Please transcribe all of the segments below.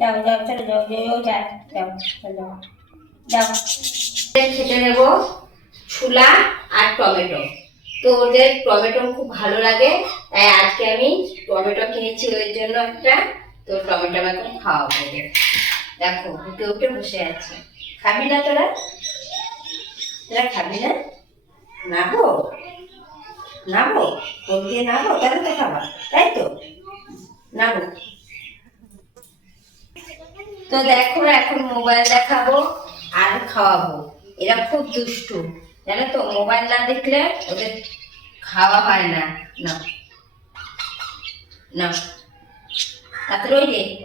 যাও যাও চলে যাও যাও যাও যাও চলো যাও। খেতে দেবো ছোলা আর টমেটো। তো ওদের টমেটো খুব ভালো লাগে, তাই আজকে আমি টমেটো কিনেছি ওই জন্য একটা। তো টমেটো আমি এখন খাওয়াবো ওদের। দেখো উঠে উঠে বসে আছে। খাবি না তোরা? তোরা খাবি না? নাবো নাবো কোন দিয়ে নাবো, তাহলে তো খাবার, তাই তো নাবো। তো দেখো এখন মোবাইল দেখাবো আর খাওয়াবো। এরা খুব দুষ্টু জানো তো, মোবাইল না দেখলে ওদের খাওয়া হয় না। না না তারপরে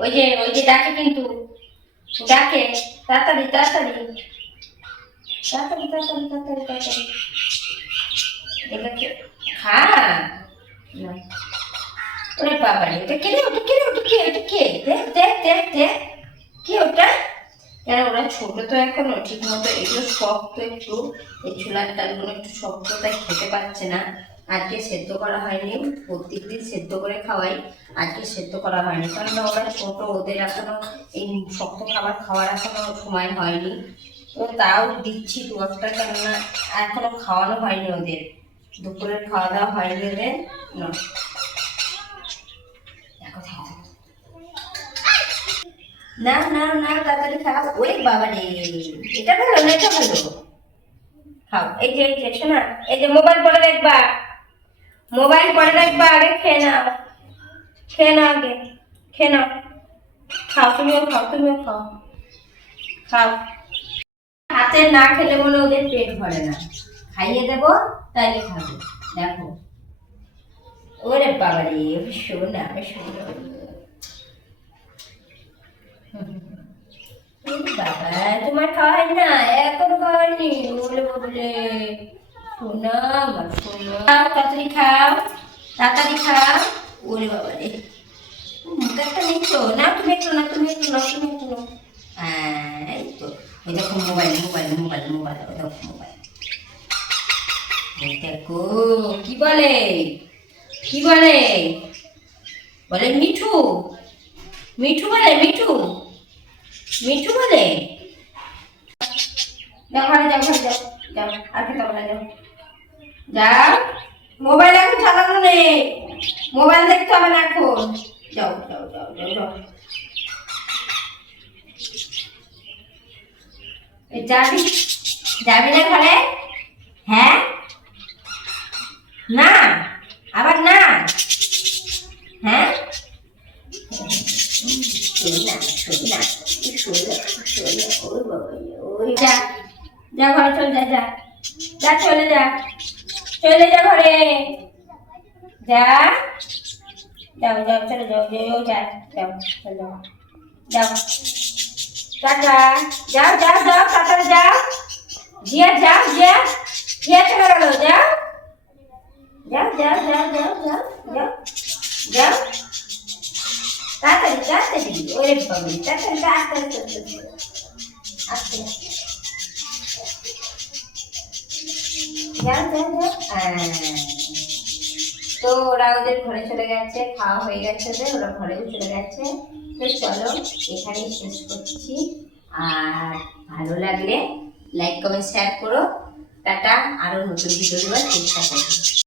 ওই যে ডাকে, কিন্তু ডাকে তাড়াতাড়ি তাড়াতাড়ি তাড়াতাড়ি তাড়াতাড়ি তাড়াতাড়ি তাড়াতাড়ি দেখে খা না। ওরে বাবা রে, ওটা কে রে, ওটা কে রে, ওটা কে, ওটা কে, দেখ দেখ দেখ দেখ কি ওটা। কেন ওরা ছোট তো এখনো, ঠিক মতো এগুলো শক্ত একটু, এই ছোলার ডালগুলো একটু শক্ত, তাই খেতে পারছে না। আজকে সেদ্ধ করা হয়নি, প্রত্যেকদিন সেদ্ধ করে খাওয়াই, আজকে সেদ্ধ করা হয়নি কারণ ওরা ছোট, ওদের এখনো এই শক্ত খাবার খাওয়ার এখনো সময় হয়নি। তো তাও দিচ্ছি দু একটা, কেননা এখনো খাওয়ানো হয়নি ওদের, দুপুরের খাওয়া দাওয়া হয়নি ওদের না। না না না তাড়াতাড়ি খাও। ওরে বাবা রে, এটা ভালো না, এটা ভালো। খাও, এই যে শোনা, এই যে মোবাইল পরে রাখবা, মোবাইল পরে রাখবা, আগে খেয়ে নাও, খেয়ে নাও, আগে খেয়ে নাও। খাও, তুমিও খাও, তুমিও খাও, খাও। হাতে না খেলে বলে ওদের পেট ভরে না, খাইয়ে দেবো তাইলে খাবে। দেখো ওরে বাবা রে, শোনা শোনা বাবা, তোমার খাওয়া হয় না, এখনো খাওয়া হয়নি বলে বলে। শোনা আমার শোনা, তাড়াতাড়ি খাও, তাড়াতাড়ি খাও। ওরে বাবা রে, মুখটা নিচ্ছ না, তুমি একটু না, তুমি একটু না, তুমি একটু না। হ্যাঁ এই তো, ওই দেখো মোবাইল মোবাইল মোবাইল মোবাইল, ওই দেখো মোবাইল। দেখো কি বলে, কি বলে, বলে মিঠু, মিঠু বলে, মিঠু মিঠু বলে। যাও ঘরে যাও, ঘরে যাও, যাও আর খেতে হবে না, যাও যাও। মোবাইল এখন চালানো নেই, মোবাইল দেখতে হবে না এখন, যাও যাও যাও যাও যাও। যাবি, যাবি না ঘরে? হ্যাঁ না, আবার না, হ্যাঁ শোনা শোনা শোনা শোনা। ওই বাবা, ওই যা, যা ঘরে চলে যা, যা যা চলে যা, চলে যা ঘরে যা, যাও যাও চলে যাও যাও যা, যাও চলে যাও, যাও টাটা, যাও যাও যাও তাড়াতাড়ি যাও। জিয়া যাও, জিয়া, জিয়া চলে গেল, যাও যাও যাও যাও যাও যাও যাও যাও তাড়াতাড়ি তাড়াতাড়ি। ওরে বাবা, তাড়াতাড়ি তাড়াতাড়ি আস্তে যাও যাও যাও। তো ওরা ওদের ঘরে চলে গেছে, খাওয়া হয়ে গেছে ওদের, ওরা ঘরেও চলে গেছে। তো চলো এখানেই শেষ করছি, আর ভালো লাগলে লাইক কমেন্ট শেয়ার করো। টাটা, আরো নতুন ভিডিও দেওয়ার চেষ্টা করবো।